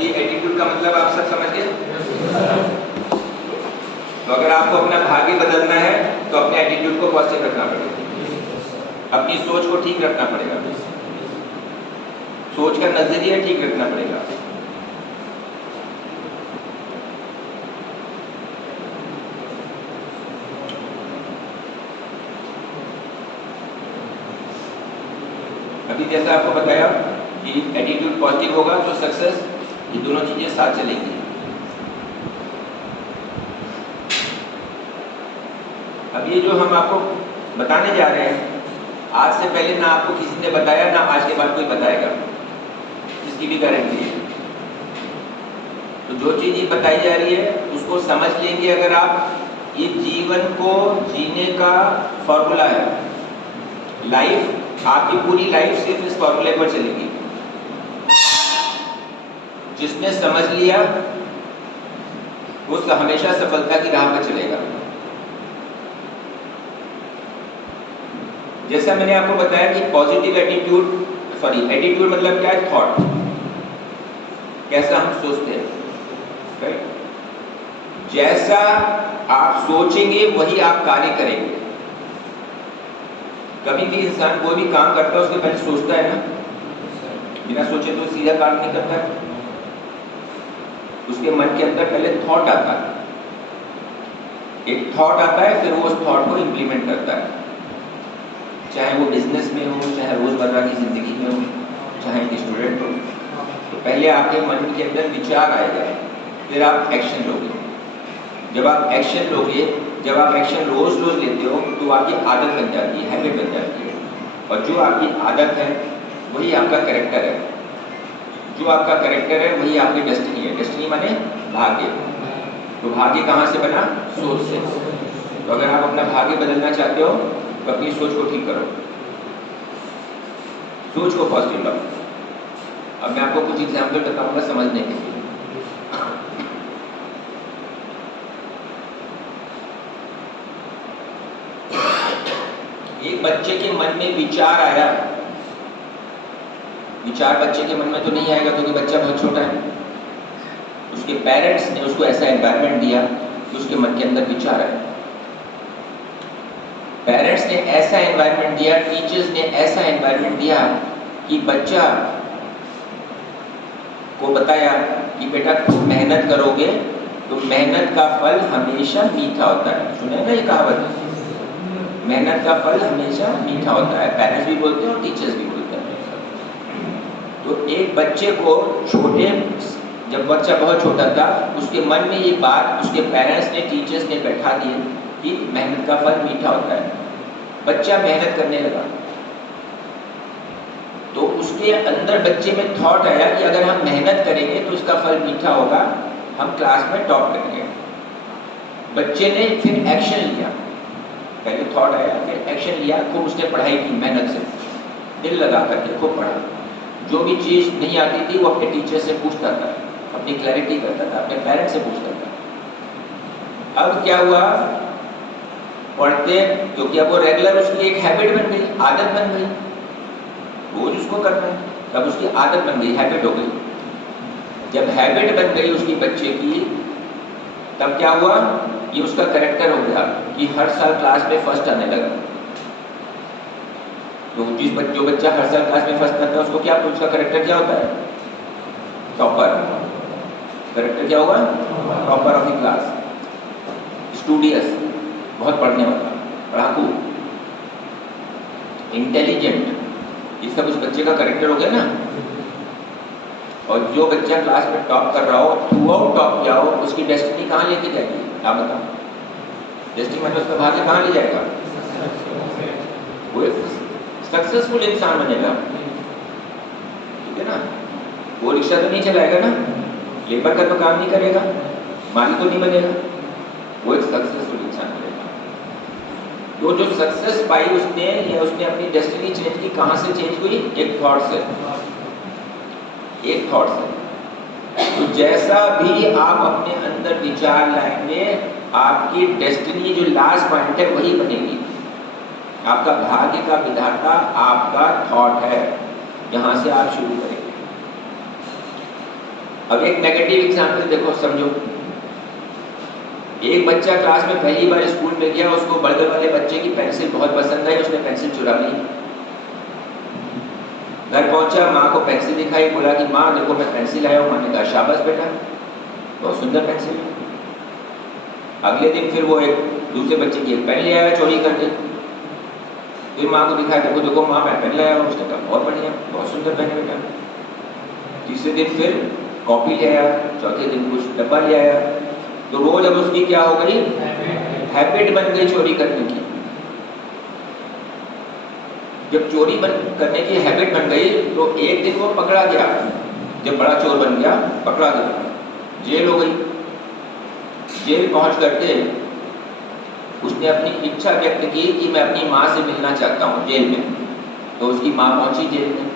अभी एटीट्यूड का मतलब आप सब समझ गए। तो अगर आपको अपना भाग्य बदलना है तो अपने एटीट्यूड को पॉजिटिव रखना पड़ेगा, अपनी सोच को ठीक रखना पड़ेगा, सोच का नजरिया ठीक रखना पड़ेगा। अभी जैसा आपको बताया कि एटीट्यूड पॉजिटिव होगा तो सक्सेस, ये दोनों चीजें साथ चलेंगी। अब ये जो हम आपको बताने जा रहे हैं, आज से पहले ना आपको किसी ने बताया, ना आज के बाद कोई बताएगा, इसकी भी गारंटी है। तो जो चीज ये बताई जा रही है उसको समझ लेंगे अगर आप, ये जीवन को जीने का फॉर्मूला है। लाइफ, आपकी पूरी लाइफ सिर्फ इस फॉर्मूले पर चलेगी। जिसने समझ लिया वो हमेशा सफलता की राह पर चलेगा। जैसा मैंने आपको बताया कि पॉजिटिव एटीट्यूड, एटीट्यूड मतलब क्या है? थॉट, कैसा हम सोचते हैं, राइट? जैसा आप सोचेंगे वही आप कार्य करेंगे। कभी भी इंसान कोई भी काम करता है उसके पहले सोचता है ना, बिना सोचे तो सीधा काम नहीं करता है। उसके मन के अंदर पहले थॉट आता है, एक थॉट आता है, फिर वो उस थॉट को इंप्लीमेंट करता है। चाहे वो बिजनेस में हो, चाहे रोजमर्रा की जिंदगी में हो, चाहे एक स्टूडेंट हो, तो पहले आपके मन के अंदर विचार आएगा, फिर आप एक्शन लोगे। जब आप एक्शन लोगे, जब आप एक्शन रोज रोज लेते हो तो आपकी आदत बन जाती है, हैबिट बन जाती है। और जो आपकी आदत है वही आपका कैरेक्टर है। जो आपका कैरेक्टर है वही आपकी डेस्टिनी है। डेस्टिनी माने भाग्य। तो भाग्य कहाँ से बना? सोच से। तो अगर आप अपना भाग्य बदलना चाहते हो तो अपनी सोच को ठीक करो, सोच को पॉजिटिव लाओ। अब मैं आपको कुछ एग्जाम्पल बताऊंगा समझने के लिए। एक बच्चे के मन में विचार आया, विचार बच्चे के मन में तो नहीं आएगा क्योंकि बच्चा बहुत छोटा है। उसके पेरेंट्स ने उसको ऐसा एनवायरनमेंट दिया कि उसके मन के अंदर विचार आया। पेरेंट्स ने ऐसा एनवायरनमेंट दिया, टीचर्स ने ऐसा एनवायरनमेंट दिया कि बच्चा को बताया कि बेटा खूब मेहनत करोगे तो मेहनत का फल हमेशा मीठा होता है। सुने ना ये कहावत? मेहनत का फल हमेशा मीठा होता है। पेरेंट्स भी बोलते हैं और टीचर्स भी बोलते हैं। तो एक बच्चे को जब बच्चा बहुत छोटा था उसके मन में ये बात उसके पेरेंट्स ने, टीचर्स ने बैठा दी कि मेहनत का फल मीठा होता है। बच्चा मेहनत करने लगा तो उसके अंदर बच्चे में थॉट आया कि अगर हम मेहनत करेंगे तो इसका फल मीठा होगा, हम क्लास में टॉप करेंगे। बच्चे ने फिर एक्शन लिया, पहले थॉट आया फिर एक्शन लिया, खूब उसने पढ़ाई की, मेहनत से दिल लगा करके खूब पढ़ा। जो भी चीज़ नहीं आती थी वो अपने टीचर से पूछता था, अपनी क्लैरिटी करता था, अपने पेरेंट्स से पूछता था। अब क्या हुआ, पढ़ते क्योंकि अब वो रेगुलर उसकी एक हैबिट बन गई, आदत बन गई, रोज उसको करना है। तब उसकी आदत बन गई, हैबिट हो गई। जब हैबिट बन गई उसकी बच्चे की, तब क्या हुआ, ये उसका कैरेक्टर हो गया कि हर साल क्लास में फर्स्ट आने लगा। तो जो बच्चा हर साल क्लास में फर्स्ट आता है उसको क्या, उसका कैरेक्टर क्या होता है? टॉपर। कैरेक्टर क्या होगा? Topper of the class, studious, बहुत पढ़ने वाला, पढ़ाकू, इंटेलिजेंट, ये सब उस बच्चे का कैरेक्टर हो गया ना। और जो बच्चा क्लास में टॉप कर रहा हो, थ्रू आउट टॉप किया हो, उसकी डेस्टिनी कहाँ लेके जाएगी? आप बताओ। डेस्टिनी मतलब उसका भाग्य कहाँ ले जाएगा? वो एक सक्सेसफुल इंसान बनेगा, ठीक है ना। वो रिक्शा तो नहीं चलाएगा ना, लेबर का तो काम नहीं करेगा, माली तो नहीं बनेगा, वो एक सक्सेसफुल इंसान बनेगा। तो जो सक्सेस पाई उसने, या उसने अपनी डेस्टिनी चेंज की, कहाँ से चेंज हुई? एक थॉट से, एक थॉट से। तो जैसा भी आप अपने अंदर विचार लाएंगे, आपकी डेस्टिनी जो लास्ट पॉइंट है वही बनेगी। आपका भाग्य का विधाता आपका थॉट है, यहां से आप शुरू करेंगे। अब एक नेगेटिव एग्जाम्पल देखो, समझो। एक बच्चा क्लास में पहली बार स्कूल में गया, उसको बगल वाले बच्चे की पेंसिल बहुत पसंद आई, उसने पेंसिल चुरा ली। घर पहुंचा, माँ को पेंसिल दिखाई, बोला कि माँ देखो मैं पेंसिल आया हूँ। माँ ने कहा शाबाश बेटा, बहुत सुंदर पेंसिल है। अगले दिन फिर वो एक दूसरे बच्चे की एक पेन ले आया चोरी करके, फिर माँ को दिखाया, देखो देखो माँ मैं पेन लाया हूँ। उसने कहा बहुत बढ़िया, बहुत सुंदर पेन है बेटा। तीसरे दिन फिर कॉपी ले आया, चौथे दिन कुछ डब्बा ले आया। तो रोज अब उसकी क्या हो गई, हैबिट बन गई चोरी करने की। जब चोरी करने की हैबिट बन गई तो एक दिन वो पकड़ा गया, जब बड़ा चोर बन गया पकड़ा गया, जेल हो गई। जेल पहुंच करके उसने अपनी इच्छा व्यक्त की कि मैं अपनी माँ से मिलना चाहता हूँ जेल में। तो उसकी माँ पहुंची जेल में,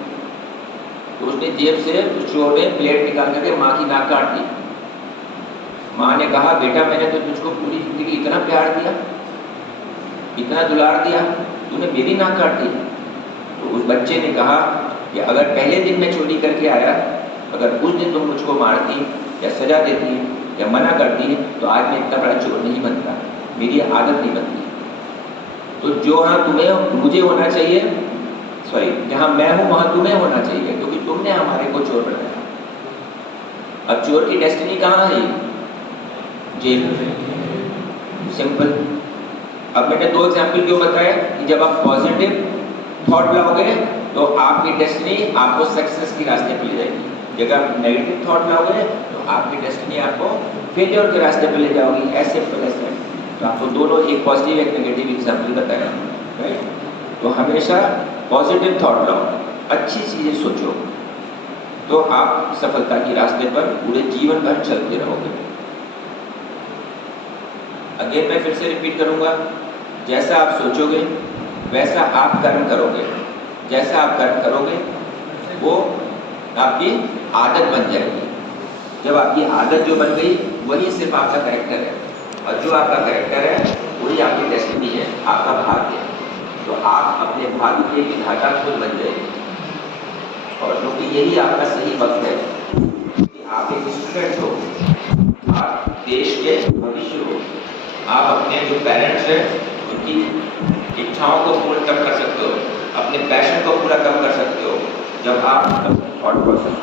तो उसने जेब से उस चोर ने प्लेट निकाल करके माँ की नाक काट दी। माँ ने कहा बेटा मैंने तो तुझको पूरी जिंदगी इतना प्यार दिया, इतना दुलार दिया, तूने मेरी नाक काट दी। तो उस बच्चे ने कहा कि अगर पहले दिन मैं चोरी करके आया, अगर उस दिन तुम मुझको मारती या सजा देती या मना करती तो आज मैं इतना बड़ा चोर नहीं बनता, मेरी आदत नहीं बनती। तो जो हाँ तुम्हें मुझे होना चाहिए, सॉरी जहाँ मैं हूँ वहाँ तुम्हें होना चाहिए, क्योंकि तुमने हमारे को चोर बनाया। अब चोर की डेस्टिनी कहाँ है, जेल। सिंपल। अब मैंने दो एग्जाम्पल क्यों बताया कि जब आप पॉजिटिव थॉट लाओगे तो आपकी डेस्टिनी आपको सक्सेस के रास्ते पे ले जाएगी। अगर आप नेगेटिव थॉट लाओगे तो आपकी डेस्टिनी आपको फेलियर के रास्ते पे ले जाओगी। As simple as that. तो आपको दोनों, एक पॉजिटिव एक नेगेटिव एग्जाम्पल बताया, राइट। तो हमेशा पॉजिटिव थॉट लाओ, अच्छी चीज़ें सोचो, तो आप सफलता के रास्ते पर पूरे जीवन भर चलते रहोगे। अगेन मैं फिर से रिपीट करूंगा, जैसा आप सोचोगे वैसा आप कर्म करोगे, जैसा आप कर्म करोगे वो आपकी आदत बन जाएगी। जब आपकी आदत जो बन गई वही सिर्फ आपका कैरेक्टर है, और जो आपका कैरेक्टर है वही आपकी डेस्टिनी है, आपका भाग्य है। तो आप अपने भाग्य के विधाता खुद बन जाएंगे। और क्योंकि यही आपका सही वक्त है कि आप एक स्टूडेंट हो, आप देश के भविष्य हो, आप अपने जो पेरेंट्स हैं उनकी इच्छाओं को पूर्ण कर सकते हो, अपने पैशन को पूरा कम कर सकते हो, जब आप थॉट प्रोसेस